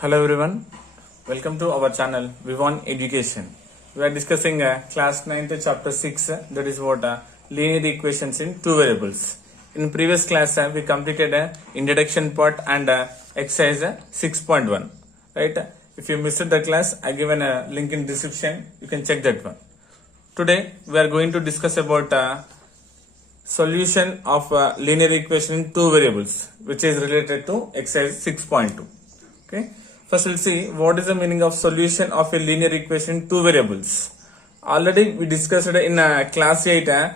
Hello everyone, welcome to our channel Vivon Education. We are discussing class 9th chapter 6, that is what linear equations in two variables. In previous class we completed introduction part and exercise 6.1, right? If you missed the class, I given a link in description, you can check that one. Today we are going to discuss about solution of linear equation in two variables, which is related to exercise 6.2. Okay, first we'll see what is the meaning of solution of a linear equation in two variables. Already we discussed in class 8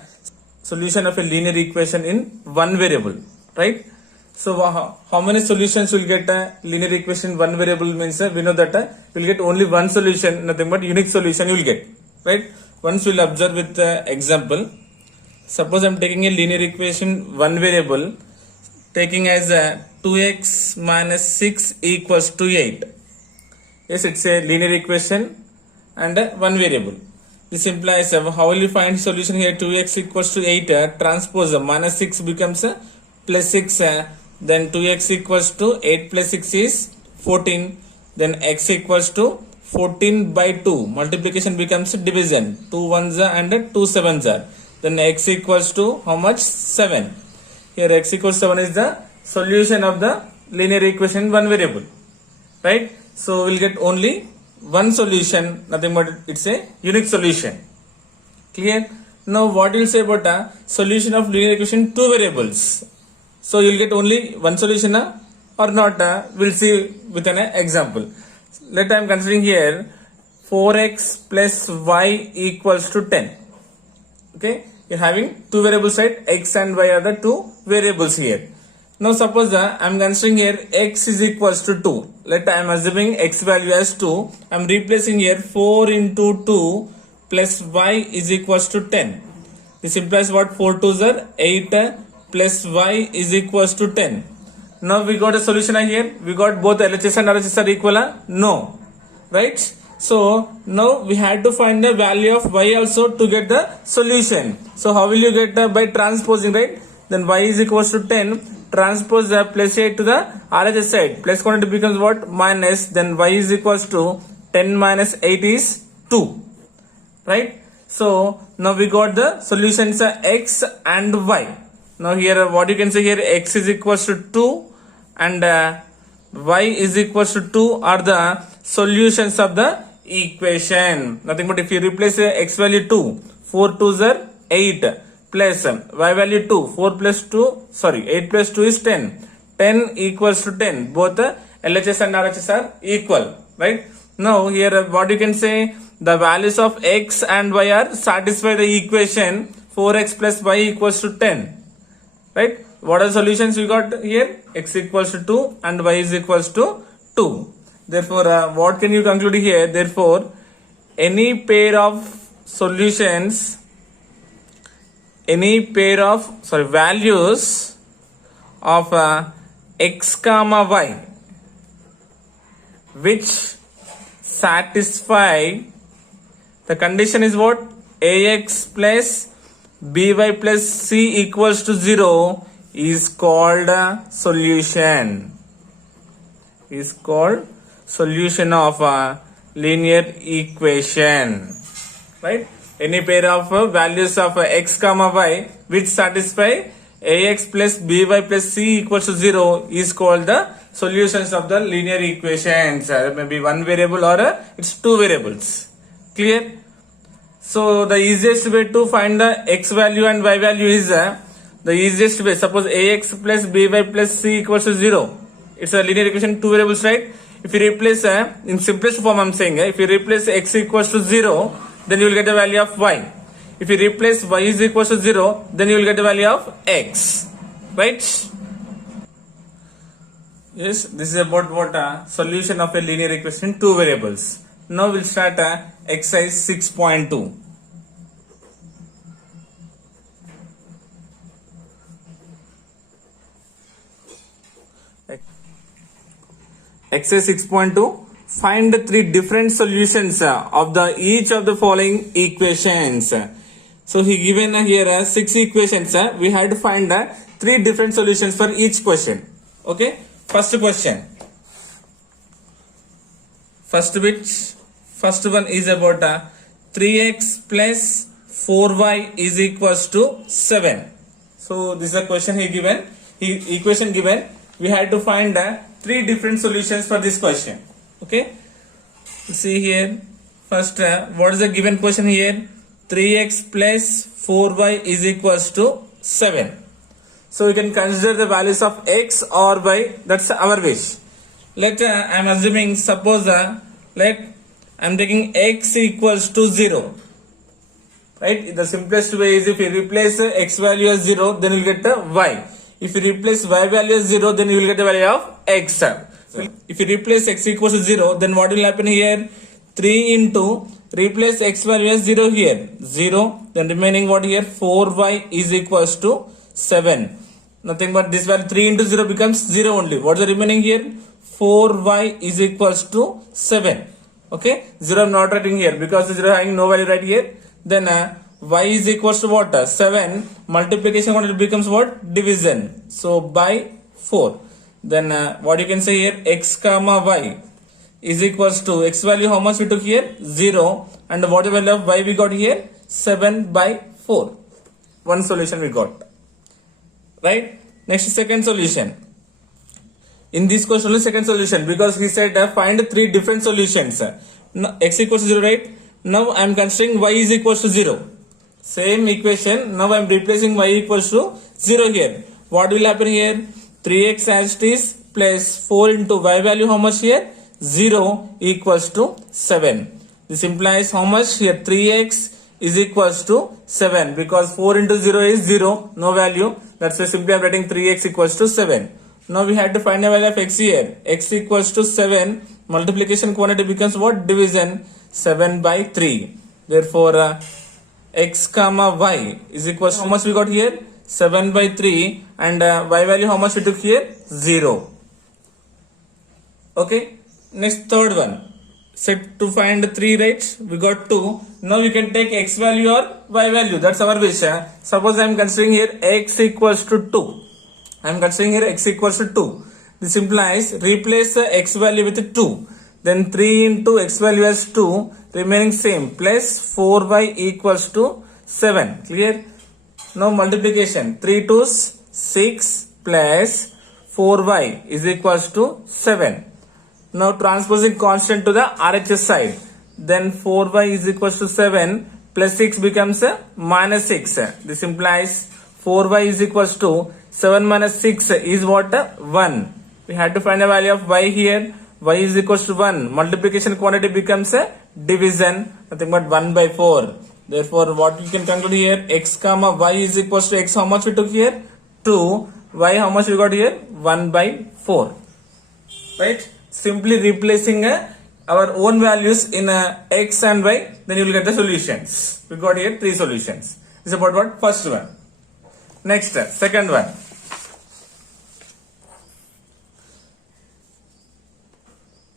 solution of a linear equation in one variable, right? So how many solutions will get a linear equation in one variable means we know that we'll get only one solution, nothing but unique solution you will get, right? Once we'll observe with example. Suppose I'm taking a linear equation one variable, taking as 2x minus 6 equals to 8. Yes, it's a linear equation and one variable. This implies how will you find solution here? 2x equals to 8, transpose minus 6 becomes plus 6, then 2x equals to 8 plus 6 is 14, then x equals to 14 by 2, multiplication becomes division, 2 ones and 2 sevens are, then x equals to how much? 7. Here x equals 7 is the solution of the linear equation in one variable, right? So we'll get only one solution, nothing but it's a unique solution. Clear? Now what you'll say about a solution of linear equation two variables? So you'll get only one solution or not? We'll see with an example. Let I'm considering here 4x plus y equals to 10. Okay, you're having two variables, right? X and y are the two variables here. Now suppose I'm considering here x is equals to 2. Let I am assuming x value as 2. I'm replacing here 4 into 2 plus y is equals to 10. This implies what? 4 2s are 8 plus y is equals to 10. Now we got a solution here. We got both LHS and RHS are equal? No. Right? So now we had to find the value of y also to get the solution. So how will you get by transposing, right? Then y is equals to 10. Transpose the plus 8 to the RHS side. Plus quantity becomes what? Minus. Then y is equals to 10 minus 8 is 2. Right? So now we got the solutions x and y. Now here what you can say here, x is equals to 2 and y is equals to 2 are the solutions of the equation. Nothing but if you replace x value 2, 4 2s are 8 plus y value 2, 4 plus 2, 8 plus 2 is 10. 10 equals to 10. Both LHS and RHS are equal, right? Now here what you can say, the values of x and y are satisfy the equation 4x plus y equals to 10, right? What are the solutions we got here? X equals to 2 and y is equals to 2. Therefore, what can you conclude here? Therefore, any pair of solutions, values of x comma y which satisfy the condition is what? Ax plus by plus c equals to 0 is called a solution. Is called solution of a linear equation, right? Any pair of values of x comma y which satisfy ax plus by plus c equals to 0 is called the solutions of the linear equations. Maybe one variable or it's two variables. Clear? So the easiest way to find the x value and y value is the easiest way. Suppose ax plus by plus c equals to 0. It's a linear equation, two variables, right? If you replace in simplest form, I'm saying if you replace x equals to 0, then you will get the value of y. If you replace y is equals to 0, then you will get the value of x, right? Yes, this is about what solution of a linear equation two variables. Now we'll start exercise 6.2. Exercise 6.2, find the three different solutions of each of the following equations. So he given here 6 equations. We had to find 3 different solutions for each question. Okay, first question. first one is about 3x plus 4y is equals to 7. So this is a question equation given. We had to find 3 different solutions for this question. Okay. See here. First, what is the given question here? 3x plus 4y is equals to 7. So we can consider the values of x or y. That's our wish. Let I am assuming, suppose let I am taking x equals to 0. Right? The simplest way is if you replace x value as 0, then you will get y. If you replace y value as 0, then you will get the value of x. So if you replace x equals to 0, then what will happen here? 3 into replace x value as 0 here, 0. Then remaining what here? 4y is equals to 7. Nothing but this value 3 into 0 becomes 0 only. What is the remaining here? 4y is equals to 7. Okay, 0 I am not writing here because the 0 having no value right here. Then y is equals to what? 7. Multiplication what it becomes what? Division. So by 4. Then what you can say here? X comma y is equals to x value how much we took here? 0. And what the value of y we got here? 7 by 4. One solution we got. Right? Next, second solution. In this question only second solution, because he said find 3 different solutions. Now, x equals to 0, right? Now I am considering y is equals to 0. Same equation. Now I am replacing y equals to 0 here. What will happen here? 3x as it is plus 4 into y value how much here? 0 equals to 7. This implies how much here? 3x is equals to 7, because 4 into 0 is 0, no value. That's why simply I am writing 3x equals to 7. Now we had to find a value of x here. X equals to 7. Multiplication quantity becomes what? Division. 7 by 3. Therefore, x comma y is equals to how much we got here? 7 by 3. And y value how much we took here? 0. Okay. Next, third one. Set to find 3, right? We got 2. Now we can take x value or y value. That's our wish. Suppose I am considering here x equals to 2. I am considering here x equals to 2. This implies replace the x value with 2. Then 3 into x value as 2, remaining same, plus 4y equals to 7. Clear? Now multiplication. 3 2's 6 plus 4y is equals to 7. Now transposing constant to the RHS side. Then 4y is equals to 7 plus 6 becomes minus 6. This implies 4y is equals to 7 minus 6 is what? 1. We had to find a value of y here. Y is equals to 1. Multiplication quantity becomes a division. Nothing but 1 by 4. Therefore, what we can conclude here? X comma y is equals to x. How much we took here? 2. Y how much we got here? 1 by 4. Right? Simply replacing our own values in x and y, then you will get the solutions. We got here 3 solutions. This is about what? First one. Next, second one.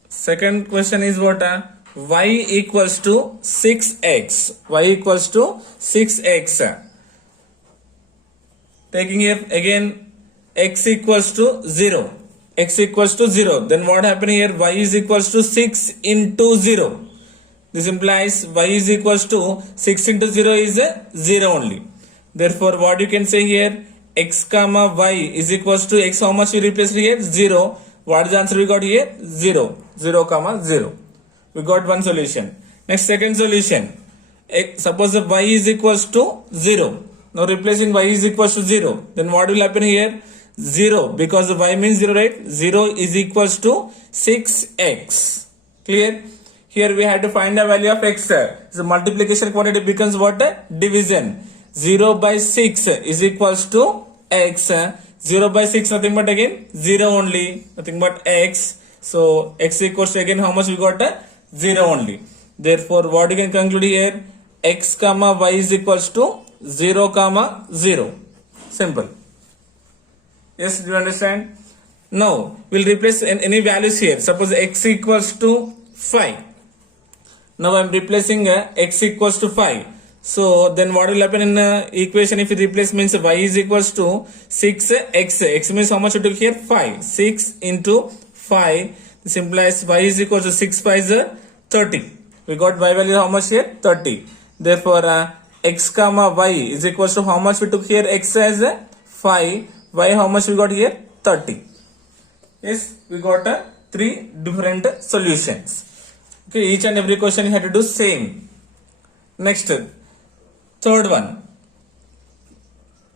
Second question is what? Y equals to 6x. Y equals to 6x. Taking here again x equals to 0. X equals to 0. Then what happened here? Y is equals to 6 into 0. This implies y is equals to 6 into 0 is 0 only. Therefore, what you can say here? X comma y is equals to x. How much we replace here? 0. What is the answer we got here? 0. 0 comma 0. We got one solution. Next, second solution. Suppose the y is equals to 0. Now replacing y is equals to 0. Then what will happen here? 0, because the y means 0, right? 0 is equals to 6x. Clear? Here we had to find the value of x. So multiplication quantity becomes what? Division. 0 by 6 is equals to x. 0 by 6 nothing but again 0 only. Nothing but x. So x equals to again how much we got? 0 only. Therefore what you can conclude here? X comma y is equals to 0 comma 0. Simple. Yes, do you understand? Now we'll replace any values here. Suppose x equals to 5. Now I am replacing x equals to 5. So then what will happen in equation if you replace means y is equals to 6x. X means how much you took here? 5. 6 into 5. This implies y is equal to 6 pi is 30. We got y value how much here? 30. Therefore, x comma y is equal to how much we took here? X as 5. Y how much we got here? 30. Yes, we got 3 different solutions. Okay, each and every question you have to do same. Next, third one.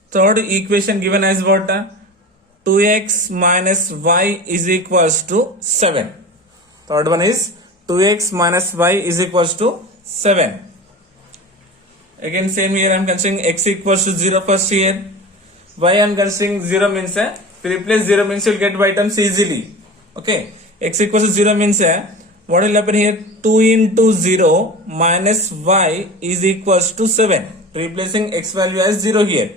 Third equation given as what? 2x minus y is equals to 7. Third one is 2x minus y is equals to 7. Again same here I am considering x equals to 0 first here. Y I am considering 0 means if you replace 0 means you will get y terms easily. Okay. X equals to 0 means what will happen here? 2 into 0 minus y is equals to 7. Replacing x value as 0 here.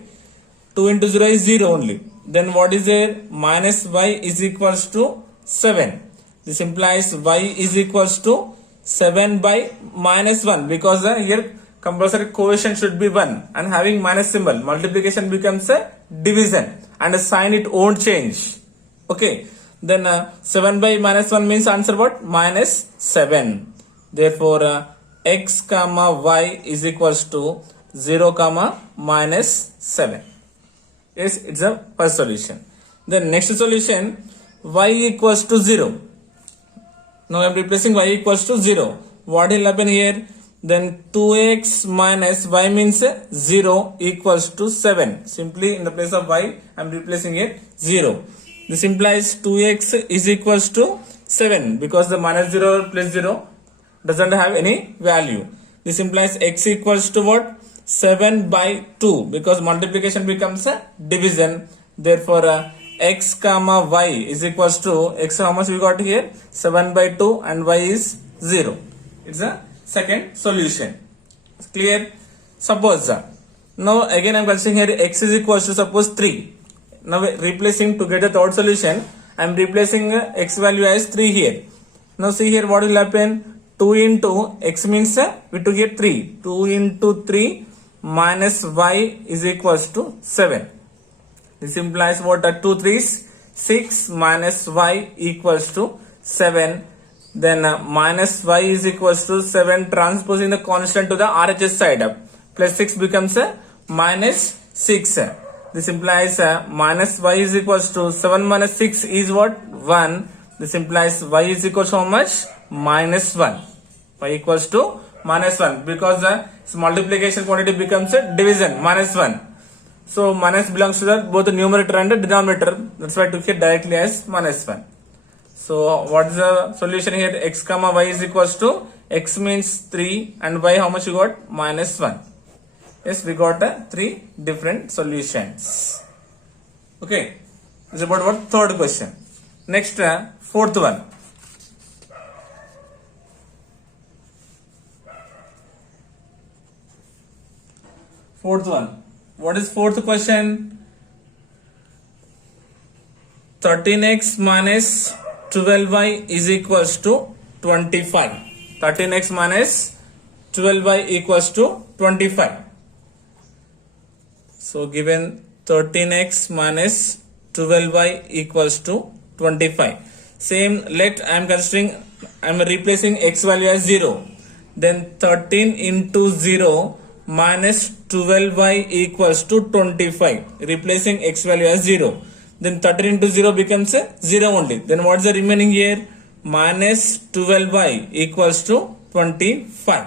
2 into 0 is 0 only. Then what is there? Minus y is equals to 7. This implies y is equals to 7 by minus 1 because here compulsory coefficient should be 1 and having minus symbol multiplication becomes a division and a sign it won't change. Okay. Then 7 by minus 1 means answer what? Minus 7. Therefore x comma y is equals to 0 comma minus 7. Yes, it's a first solution. Then next solution, y equals to 0. Now I am replacing y equals to 0. What will happen here? Then 2x minus y means 0 equals to 7. Simply in the place of y, I am replacing it 0. This implies 2x is equals to 7 because the minus 0 plus 0 doesn't have any value. This implies x equals to what? 7 by 2 because multiplication becomes a division. Therefore x comma y is equals to x how much we got here? 7 by 2 and y is 0. It's a second solution. Clear? Suppose now again I am considering here x is equals to suppose 3. Now replacing to get a third solution I am replacing x value as 3 here. Now see here what will happen? 2 into x means we took here 3. 2 into 3 minus y is equals to 7. This implies what? 2 3s 6 minus y equals to 7. Then minus y is equals to 7 transposing the constant to the RHS side up. Plus 6 becomes minus 6. This implies minus y is equals to 7 minus 6 is what? 1. This implies y is equals to how much? Minus 1. Y equals to minus 1 because multiplication quantity becomes a division minus 1. So minus belongs to both the numerator and the denominator. That's why I took it directly as minus 1. So what is the solution here? X comma y is equals to x means 3 and y how much you got? Minus 1. Yes, we got 3 different solutions. Okay. This is about what? Third question. Next, fourth one. Fourth one. What is fourth question? 13x minus 12y is equals to 25. 13x minus 12y equals to 25. So given 13x minus 12y equals to 25. Same, let I am considering, I am replacing x value as 0. Then 13 into 0 minus 12y equals to 25. Replacing x value as 0. Then 13 into 0 becomes 0 only. Then what's the remaining here? Minus 12y equals to 25.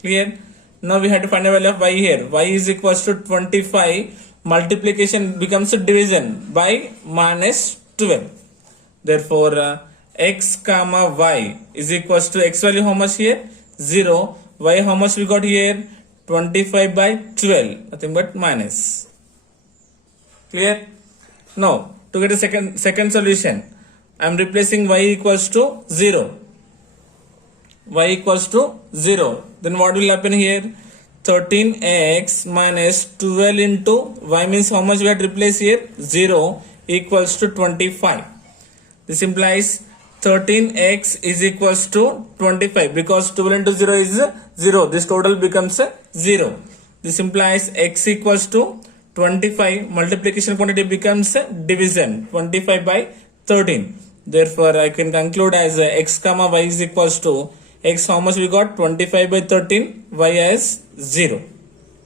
Clear? Now we have to find a value of y here. Y is equals to 25. Multiplication becomes a division by minus 12. Therefore, x comma y is equals to x value how much here? 0. Y how much we got here? 25 by 12. Nothing but minus. Clear? Now, to get a second solution, I am replacing y equals to 0. Y equals to 0. Then what will happen here? 13x minus 12 into y means how much we have to replace here? 0 equals to 25. This implies 13x is equals to 25 because 12 into 0 is 0. This total becomes 0. This implies x equals to 25. Multiplication quantity becomes division 25 by 13. Therefore, I can conclude as x comma y is equals to x, how much we got? 25 by 13, y as 0.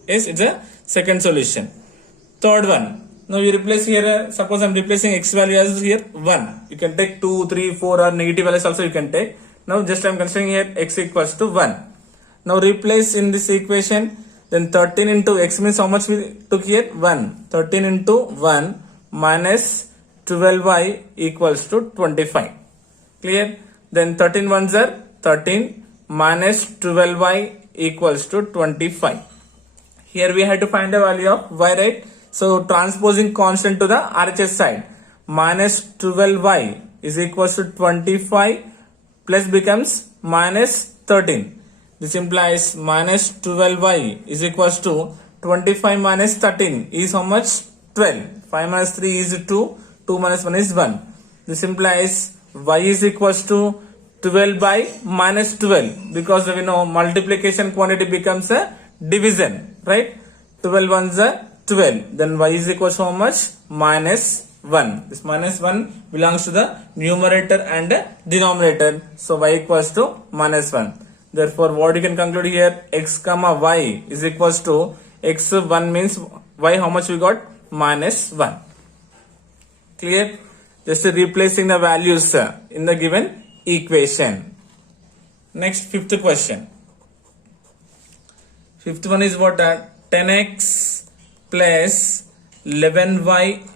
Yes, it's a second solution. Third one. Now you replace here, suppose I'm replacing x value as here 1. You can take 2, 3, 4 or negative values also you can take. Now just I'm considering here x equals to 1. Now replace in this equation, then 13 into x means how much we took here? 1. 13 into 1 minus 12y equals to 25. Clear? Then 13 ones are 13 minus 12y equals to 25. Here we have to find the value of y, right? So transposing constant to the RHS side. Minus 12y is equals to 25 plus becomes minus 13. This implies minus 12y is equals to 25 minus 13 is how much? 12. 5 minus 3 is 2. 2 minus 1 is 1. This implies y is equals to 12 by minus 12, because we know multiplication quantity becomes a division, right? 12 ones are 12. Then y is equals to how much? Minus 1. This minus 1 belongs to the numerator and denominator. So y equals to minus 1. Therefore, what you can conclude here, x comma y is equals to x 1 means y how much we got? Minus 1. Clear? Just replacing the values in the given equation. Next, fifth question. Fifth one is what? 10x plus 11y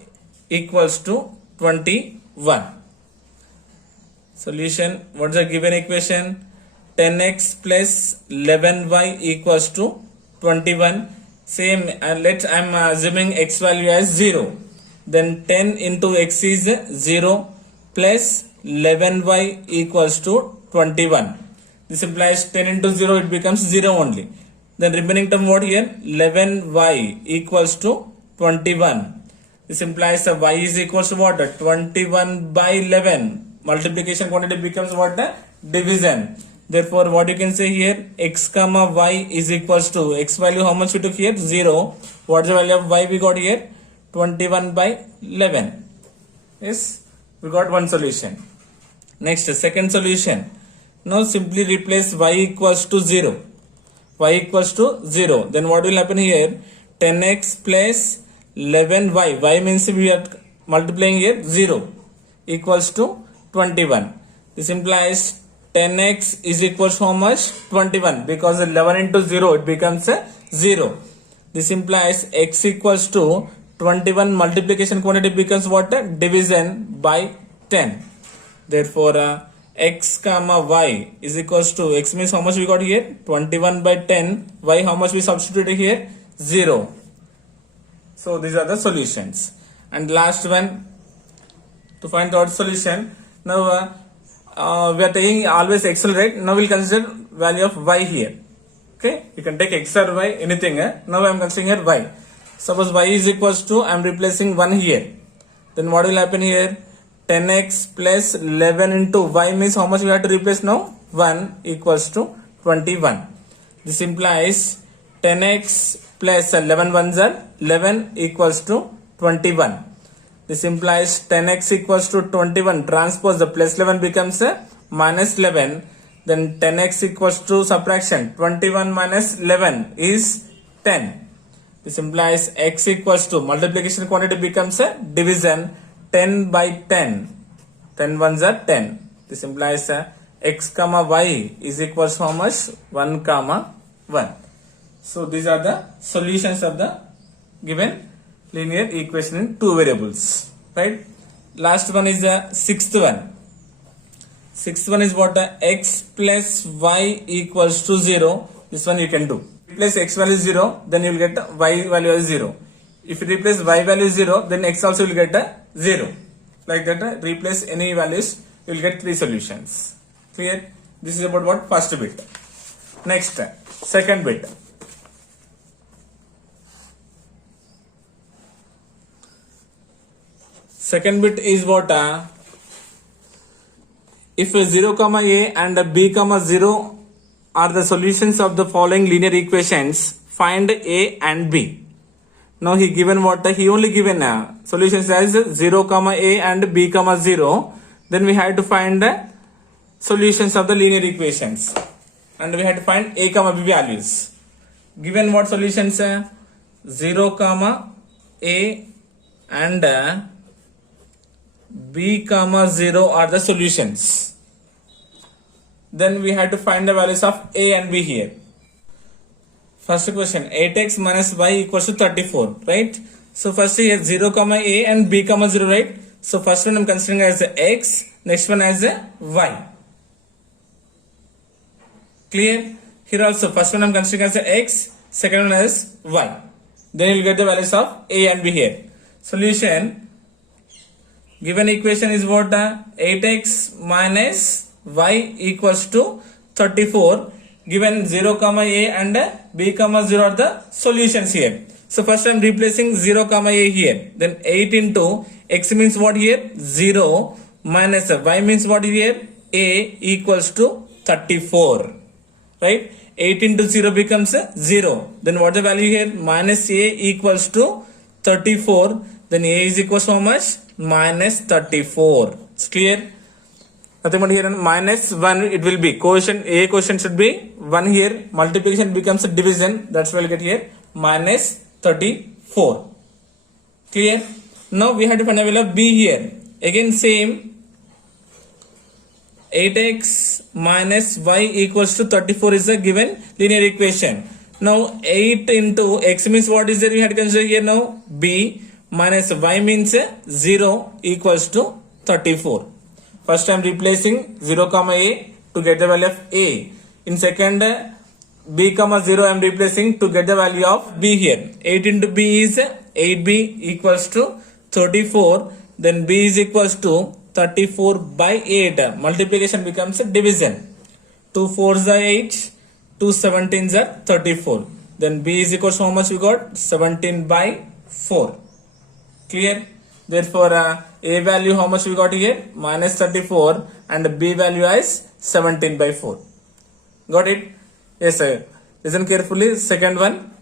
equals to 21. Solution, what is the given equation? 10x plus 11y equals to 21. Same, and I'm assuming x value as 0. Then 10 into x is 0 plus 11y equals to 21. This implies 10 into 0, it becomes 0 only. Then remaining term what here? 11y equals to 21. This implies y is equals to what? 21 by 11. Multiplication quantity becomes what? Division. Therefore, what you can say here, x comma y is equals to x value how much we took here? 0. What is the value of y we got here? 21 by 11. Yes, we got one solution. Next, second solution. Now simply replace y equals to 0. Y equals to 0. Then what will happen here? 10x plus 11y. Y means we are multiplying here 0 equals to 21. This implies 10x is equals to how much? 21, because 11 into 0 it becomes a 0. This implies x equals to 21 multiplication quantity becomes what? Division by 10. Therefore, x comma y is equals to x means how much we got here? 21 by 10. Y how much we substituted here? 0. So these are the solutions. And last one, to find the solution. Now we are taking always XL, right? Now we'll consider value of y here. Okay, you can take x or y, anything. Now I am considering here y. Suppose y is equals to, I am replacing 1 here. Then what will happen here? 10x plus 11 into y means how much we have to replace now? 1 equals to 21. This implies 10x plus 11 ones are 11 equals to 21. This implies 10x equals to 21. Transpose the plus 11 becomes a minus 11. Then 10x equals to subtraction. 21 minus 11 is 10. This implies x equals to multiplication quantity becomes a division. 10 by 10. 10 ones are 10. This implies x comma y is equals to how much? 1 comma 1. So these are the solutions of the given linear equation in two variables, right? Last one is the sixth one. Sixth one is what? X plus y equals to 0. This one you can do. Replace x value 0, then you will get y value as 0. If you replace y value 0, then x also will get a 0. Like that, replace any values, you will get 3 solutions. Clear? This is about what? First bit. Next, second bit. Second bit is what? If 0 comma a and b comma 0 are the solutions of the following linear equations, find a and b. Now he given what? He only given solutions as 0 comma a and b comma 0. Then we had to find the solutions of the linear equations, and we had to find a comma b values. Given what solutions? 0 comma a and b comma 0 are the solutions. Then we had to find the values of a and b here. First question, 8x minus y equals to 34, right? So first here 0 comma a and b comma 0, right? So first one I'm considering as x, next one as y. Clear? Here also first one I'm considering as x, second one as y. Then you'll get the values of a and b here. Solution, given equation is what? 8x minus y equals to 34. Given 0 comma a and b comma 0 are the solutions here. So first I am replacing 0 comma a here. Then 8 into x means what here? 0 minus y means what here? A equals to 34. Right? 8 into 0 becomes 0. Then what the value here? Minus a equals to 34. Then a is equals to how much? Minus 34. It's clear? Nothing but here minus 1 it will be. Quotient, a quotient should be 1 here. Multiplication becomes a division. That's why we'll get here minus 34. Clear? Now we have to find the value of b here. Again same. 8x minus y equals to 34 is a given linear equation. Now 8 into x means what is there? We had to consider here now b minus y means 0 equals to 34. First I am replacing 0 comma a to get the value of a. In second b comma 0 I am replacing to get the value of b here. 8 into b is 8b equals to 34. Then b is equals to 34 by 8. Multiplication becomes a division. 2 4s are 8. 2 17s are 34. Then b is equals to how much we got? 17 by 4. Clear? Therefore a value how much we got here? Minus 34 and b value is 17 by 4. Got it? Yes sir. Listen carefully. Second one.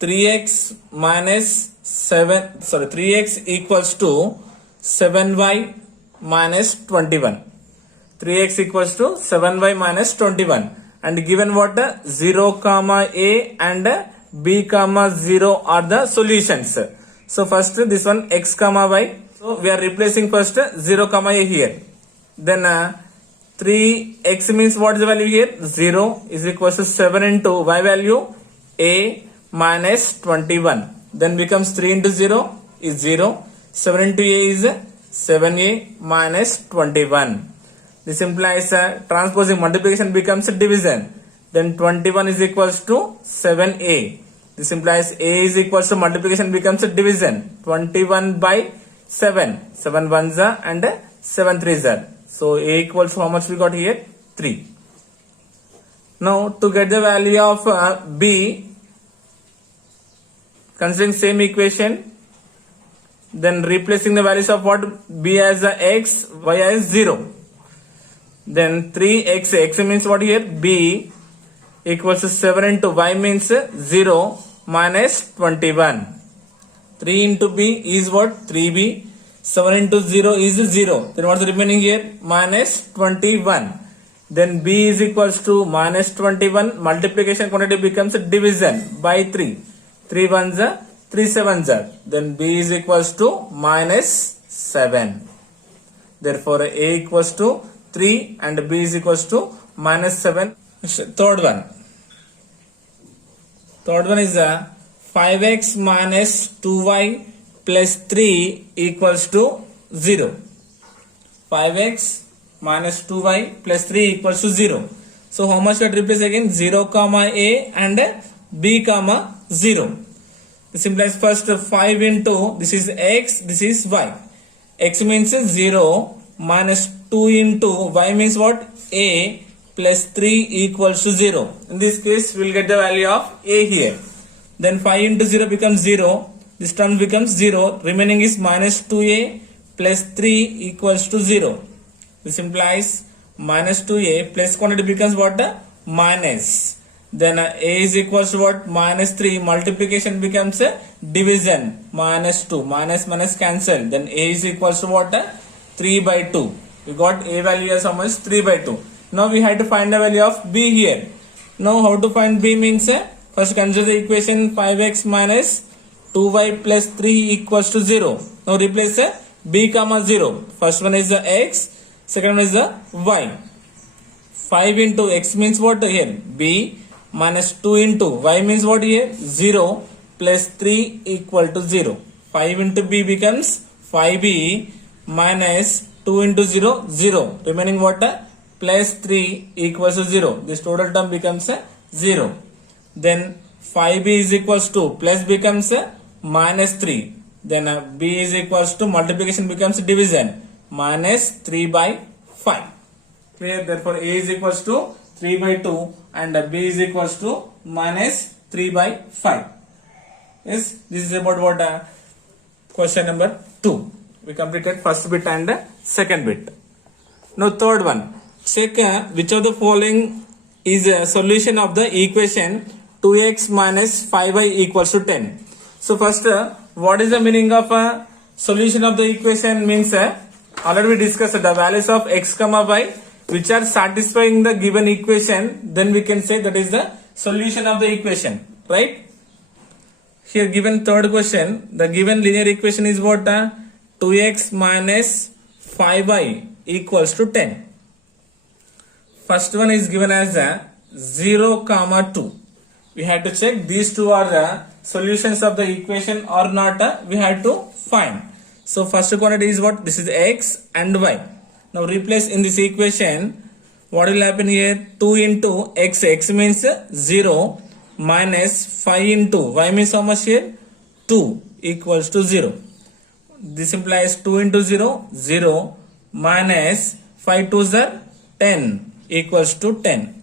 3x minus 3x equals to 7y minus 21. 3x equals to 7y minus 21. And given what? 0 comma a and b comma 0 are the solutions. So first this one x comma y. So we are replacing first 0 comma a here. Then 3x means what is the value here? 0 is equals to 7 into y value a minus 21. Then becomes 3 into 0 is 0. 7 into a is 7a minus 21. This implies transposing multiplication becomes a division. Then 21 is equals to 7a. This implies a is equals to multiplication becomes a division. 21 by 7. 7 1s are and 7 3s are. So a equals to how much we got here? 3. Now to get the value of b, considering same equation, then replacing the values of what? B as x, y as 0. Then 3x, x means what here? B equals to 7 into y means 0 minus 21. 3 into b is what? 3b. 7 into 0 is 0. Then what's remaining here? Minus 21. Then b is equals to minus 21. Multiplication quantity becomes a division by 3. 3 1s are 3 7s are. Then b is equals to minus 7. Therefore a equals to 3 and b is equals to minus 7. Third one. Third one is 5x minus 2y plus 3 equals to 0. 5x minus 2y plus 3 equals to 0. So how much get replaced again? 0 comma a and b comma 0. This implies first 5 into this is x, this is y. X means 0 minus 2 into y means what? A plus 3 equals to 0. In this case we will get the value of a here. Then 5 into 0 becomes 0. This term becomes 0. Remaining is minus 2a plus 3 equals to 0. This implies minus 2a plus quantity becomes what? Minus. Then a is equals to what? Minus 3. Multiplication becomes a division. Minus 2. Minus minus cancel. Then a is equals to what? 3 by 2. We got a value as how much? 3 by 2. Now we had to find the value of b here. Now how to find b means, first consider the equation 5x minus 2y plus 3 equals to 0. Now replace b comma 0. First one is the x, second one is the y. 5 into x means what here? B minus 2 into y means what here? 0 plus 3 equal to 0. 5 into b becomes 5b minus 2 into 0, 0. Remaining what? Plus 3 equals to 0. This total term becomes 0. Then 5b is equals to plus becomes minus 3. Then b is equals to multiplication becomes division minus 3 by 5. Clear? Therefore a is equals to 3 by 2 and b is equals to minus 3 by 5. Yes, this is about what question number 2. We completed first bit and second bit. Now third one. Check which of the following is a solution of the equation 2x minus 5y equals to 10. So first, what is the meaning of solution of the equation means, already we discussed the values of x comma y which are satisfying the given equation, then we can say that is the solution of the equation, right? Here given third question, the given linear equation is what? 2x minus 5y equals to 10. First one is given as 0 comma 2. We had to check these two are the solutions of the equation or not, we had to find. So first quantity is what? This is x and y. Now replace in this equation, what will happen here? 2 into x, x means 0 minus 5 into y means how much here? 2 equals to 0. This implies 2 into 0, 0 minus 5 2s are 10 equals to 10.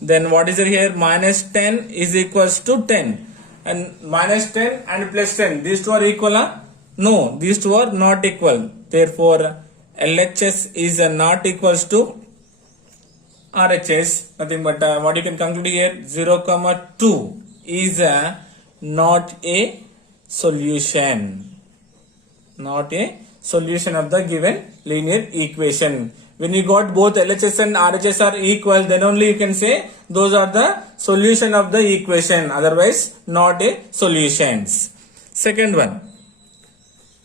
Then what is it here? Minus 10 is equals to 10. And minus 10 and plus 10, these two are equal? No, these two are not equal. Therefore, LHS is not equals to RHS. Nothing but what you can conclude here, 0 comma 2 is not a solution. Not a solution of the given linear equation. When you got both LHS and RHS are equal, then only you can say those are the solution of the equation. Otherwise, not a solutions. Second one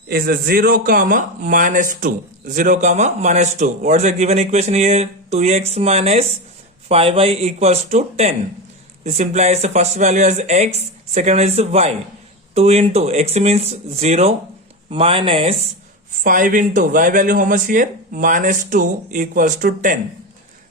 is 0 comma minus 2. 0 comma minus 2. What is the given equation here? 2x minus 5y equals to 10. This implies the first value as x, second is y. 2 into x means 0 minus 5 into y value how much here? Minus 2 equals to 10.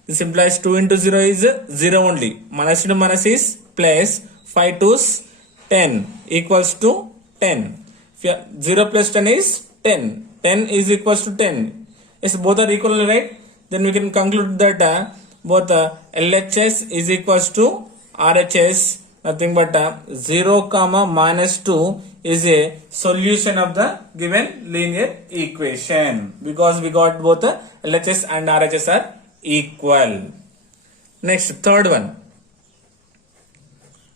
This implies 2 into 0 is 0 only. Minus into minus is plus. 5 2's 10 equals to 10. 0 plus 10 is 10. 10 is equals to 10. Yes, both are equal, right? Then we can conclude that both LHS is equals to RHS. Nothing but 0 comma minus 2 is a solution of the given linear equation, because we got both LHS and RHS are equal. Next, third one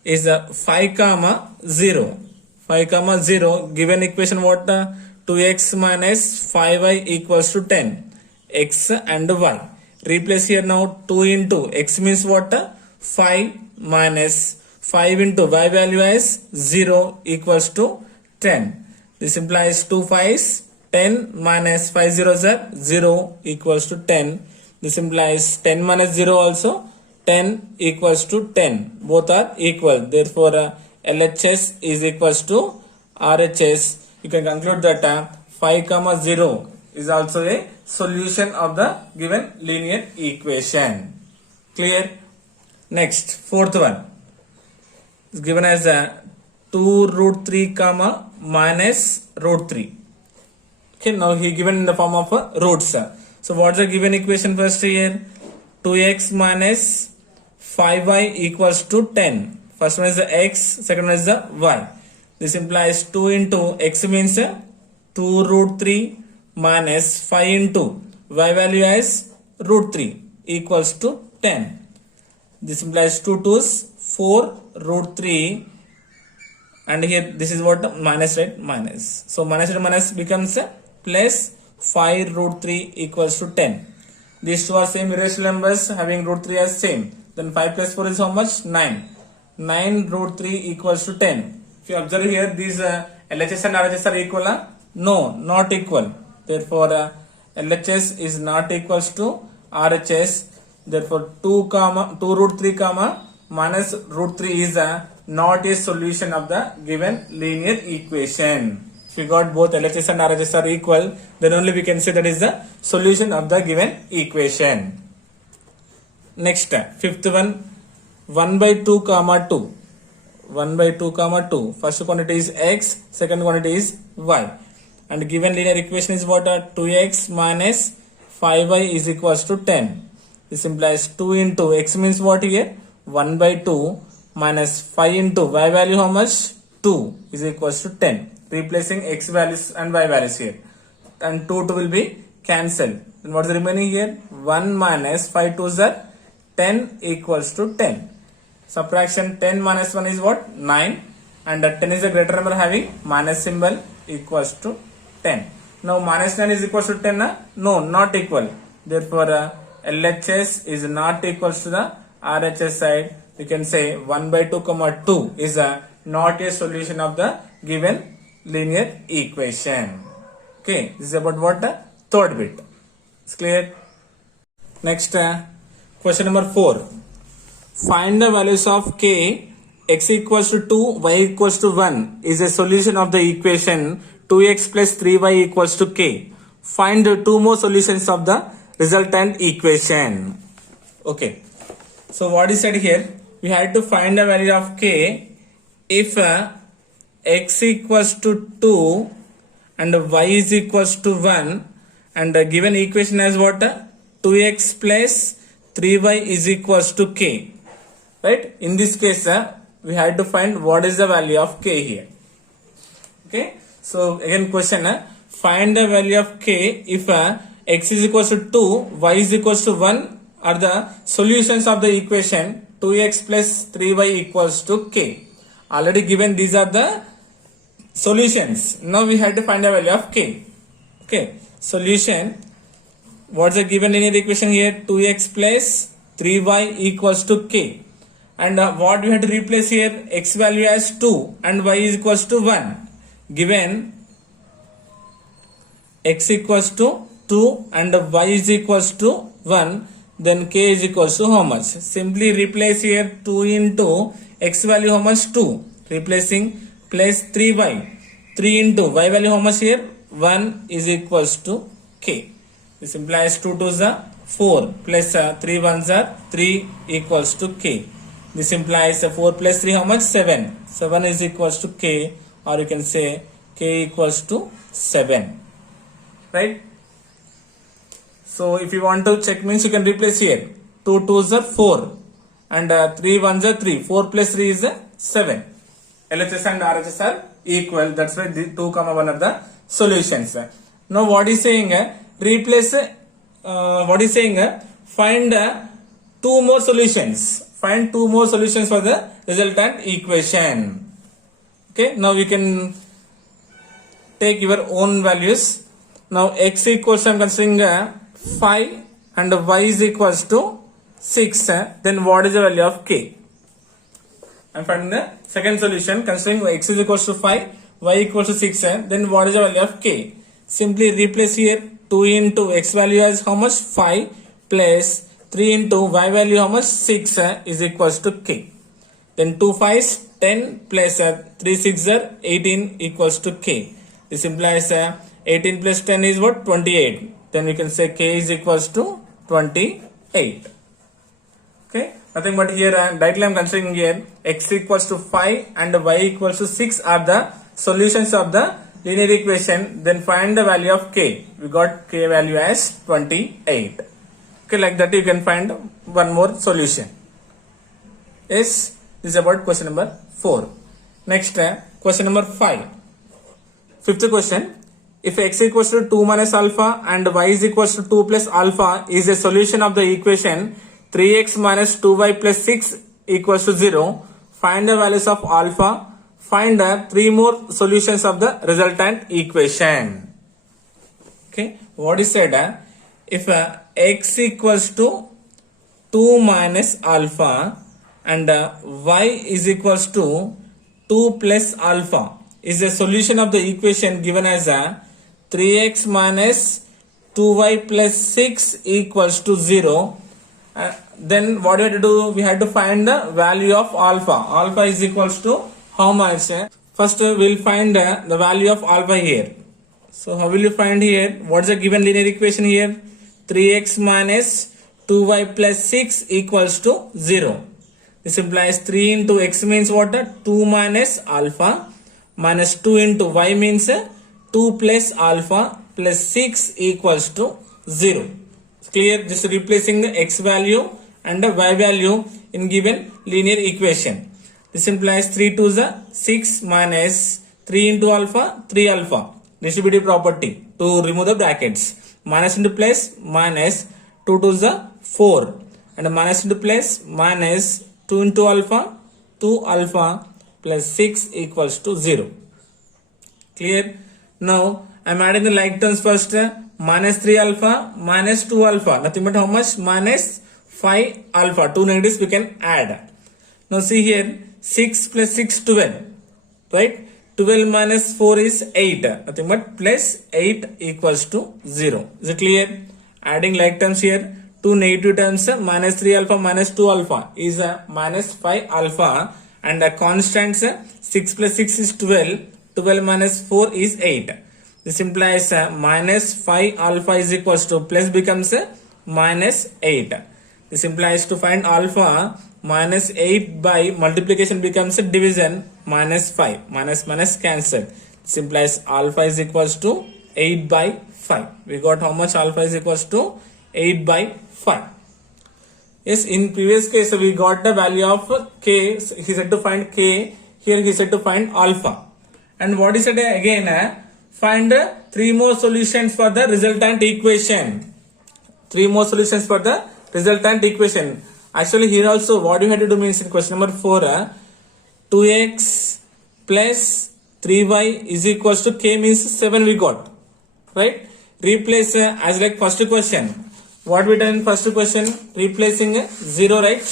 is 5 comma 0. 5 comma 0, given equation what? 2x minus 5y equals to 10. X and y. Replace here now 2 into x means what? 5 minus 5 into y value as 0 equals to 10. This implies 2 5's 10 minus 5 zeros are 0 equals to 10. This implies 10 minus 0 also 10 equals to 10. Both are equal. Therefore, LHS is equals to RHS. You can conclude that 5 comma 0 is also a solution of the given linear equation. Clear? Next, fourth one is given as 2 root 3 comma minus root 3. Okay, now he given in the form of roots. So what's the given equation first here? 2x minus 5y equals to 10. First one is the x, second one is the y. This implies 2 into x means 2 root 3 minus 5 into y value as root 3 equals to 10. This implies 2 2's 4 root 3, and here this is what? Minus, right? Minus. So minus into minus becomes plus 5 root 3 equals to 10. These two are same irrational numbers having root 3 as same. Then 5 plus 4 is how much? 9. 9 root 3 equals to 10. If you observe here, these LHS and RHS are equal? No, not equal. Therefore, LHS is not equals to RHS. Therefore, 2 root 3 comma minus root 3 is not a solution of the given linear equation. If you got both LHS and RHS are equal, then only we can say that is the solution of the given equation. Next, fifth one, 1 by 2 comma 2. 1 by 2 comma 2. First quantity is x, second quantity is y. And given linear equation is what? 2x minus 5y is equals to 10. This implies 2 into x means what here? 1 by 2 minus 5 into y value how much? 2 is equals to 10. Replacing x values and y values here. And 2 will be cancelled. Then what is remaining here? 1 minus 5 2s are 10 equals to 10. Subtraction 10 minus 1 is what? 9. And 10 is a greater number having minus symbol equals to 10. Now minus 9 is equals to 10? No, not equal. Therefore, LHS is not equals to the RHS side. You can say 1 by 2 comma 2 is not a solution of the given linear equation. Okay, this is about what? Third bit. It's clear? Next, question number 4. Find the values of k, x equals to 2, y equals to 1 is a solution of the equation 2x plus 3y equals to k. Find the two more solutions of the resultant equation. Okay. So what is said here? We had to find the value of k if x equals to 2 and y is equals to 1 and the given equation as what? 2x plus 3y is equals to k. Right? In this case, we had to find what is the value of k here. Okay. So again question, find the value of k if x is equals to 2, y is equals to 1 are the solutions of the equation 2x plus 3y equals to k. Already given these are the solutions. Now we had to find the value of k. Okay. Solution. What's the given linear equation here? 2x plus 3y equals to k. And what we have to replace here? X value as 2 and y is equals to 1. Given x equals to 2 and y is equals to 1, then k is equals to how much? Simply replace here 2 into x value how much? 2. Replacing plus 3y. 3 into y value how much here? 1 is equals to k. This implies 2 2s are 4 plus 3 1s are 3 equals to k. This implies 4 plus 3 how much? 7. 7 is equals to k, or you can say k equals to 7. Right? So if you want to check means you can replace here. 2 2s are 4 and 3 1s are 3. 4 plus 3 is 7. LHS and RHS are equal. That's why the 2 comma 1 are the solutions. Now what is saying? Replace. What is saying? Find 2 more solutions. Find 2 more solutions for the resultant equation. Okay. Now you can take your own values. Now x equals, I am considering 5 and y is equals to 6. Then what is the value of k? I am finding the second solution considering x is equals to 5, y equals to 6. Then what is the value of k? Simply replace here 2 into x value as how much? 5 plus 3 into y value how much? 6 is equals to k. Then 2 5s 10 plus 3 6 are 18 equals to k. This implies 18 plus 10 is what? 28. Then we can say k is equals to 28. Okay. Nothing but here directly I am considering here x equals to 5 and y equals to 6 are the solutions of the linear equation. Then find the value of k. We got k value as 28. Okay, like that you can find one more solution. Yes, this is about question number 4. Next, question number 5. Fifth question. If x equals to 2 minus alpha and y is equals to 2 plus alpha is a solution of the equation 3x minus 2y plus 6 equals to 0, find the values of alpha. Find 3 more solutions of the resultant equation. Okay, what is said? If x equals to 2 minus alpha and y is equals to 2 plus alpha is a solution of the equation given as 3x minus 2y plus 6 equals to 0. Then what we have to do? We have to find the value of alpha. Alpha is equals to how much? First we'll find the value of alpha here. So how will you find here? What is the given linear equation here? 3x minus 2y plus 6 equals to 0. This implies 3 into x means what? 2 minus alpha minus 2 into y means 2 plus alpha plus 6 equals to 0. Clear? This is replacing the x value and the y value in given linear equation. This implies 3 to the 6 minus 3 into alpha 3 alpha. Distributive property to remove the brackets. Minus into plus minus 2 to the 4 and minus into plus minus 2 into alpha 2 alpha plus 6 equals to 0. Clear? Now I am adding the like terms first. Minus 3 alpha minus 2 alpha, nothing but how much? Minus 5 alpha. Two negatives we can add. Now see here, 6 plus 6 12, right? 12 minus 4 is 8, nothing but plus 8 equals to 0. Is it clear? Adding like terms here, two negative terms, minus 3 alpha minus 2 alpha is minus 5 alpha, and the constants 6 plus 6 is 12, 12 minus 4 is 8. This implies minus 5 alpha is equals to plus becomes minus 8. This implies to find alpha, minus 8 by multiplication becomes a division, minus 5. Minus minus cancel. This implies alpha is equals to 8 by 5. We got how much alpha is equals to 8 by 5. Yes, in previous case we got the value of k. He said to find k. Here he said to find alpha. And what is it again? Find 3 more solutions for the resultant equation. 3 more solutions for the resultant equation. Actually here also what you had to do means in question number 4, 2x plus 3y is equals to k means 7 we got. Right? Replace as like first question. What we done in first question? Replacing 0, right?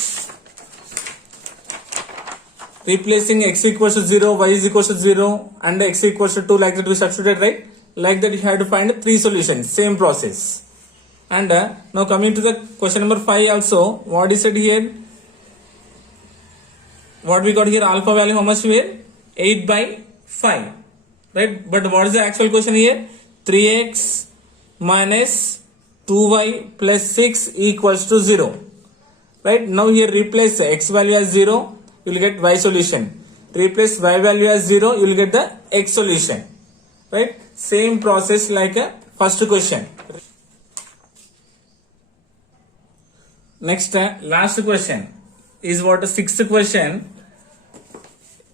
Replacing x equals to 0, y is equals to 0 and x equals to 2, like that we substituted, right? Like that you have to find 3 solutions, same process. And now coming to the question number 5 also, what is it here? What we got here, alpha value how much here? 8 by 5, right? But what is the actual question here? 3x minus 2y plus 6 equals to 0, right? Now here replace x value as 0, you will get y solution. Replace y value as 0, you will get the x solution, right? Same process like a first question. Next, last question is what? Sixth question.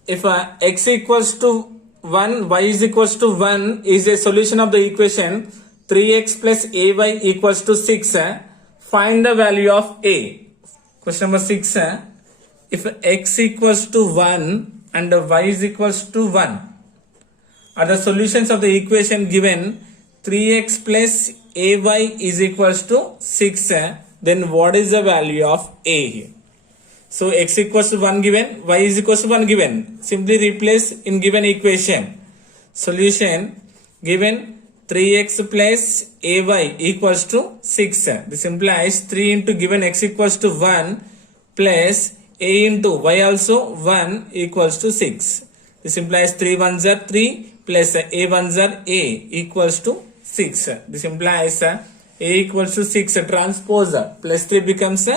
If x equals to 1, y is equals to 1 is a solution of the equation 3x plus ay equals to 6, find the value of a. Question number 6. If x equals to 1 and y is equals to 1 are the solutions of the equation given 3x plus ay is equals to 6, then what is the value of a here? So x equals to 1 given, y is equals to 1 given. Simply replace in given equation. Solution given 3x plus ay equals to 6. This implies 3 into given x equals to 1 plus a into y also 1 equals to 6. This implies 3 ones are 3 plus a ones are a equals to 6. This implies a equals to 6 transpose plus 3 becomes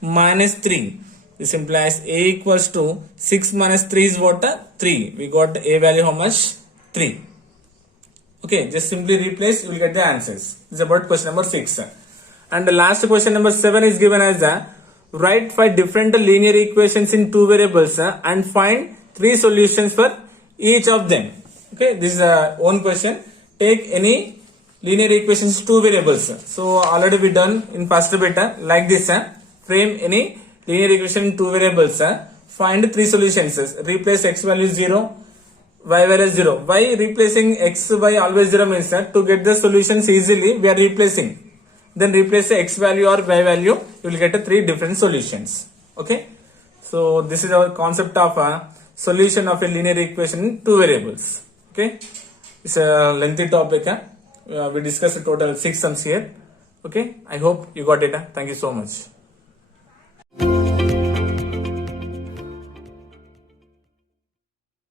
minus 3. This implies a equals to 6 minus 3 is what? 3. We got a value how much? 3. Okay, just simply replace, you will get the answers. This is about question number 6. And the last question number 7 is given as write 5 different linear equations in 2 variables and find 3 solutions for each of them. Okay, this is one question. Take any linear equations 2 variables. So already we done in first bit like this. Frame any linear equation in 2 variables. Find 3 solutions. Replace x value 0, y value is 0. Why replacing x by always 0 means that to get the solutions easily we are replacing. Then replace the x value or y value, you will get a 3 different solutions. Okay. So this is our concept of a solution of a linear equation in 2 variables. Okay. It's a lengthy topic. We discussed a total 6 sums here. Okay. I hope you got it. Thank you so much.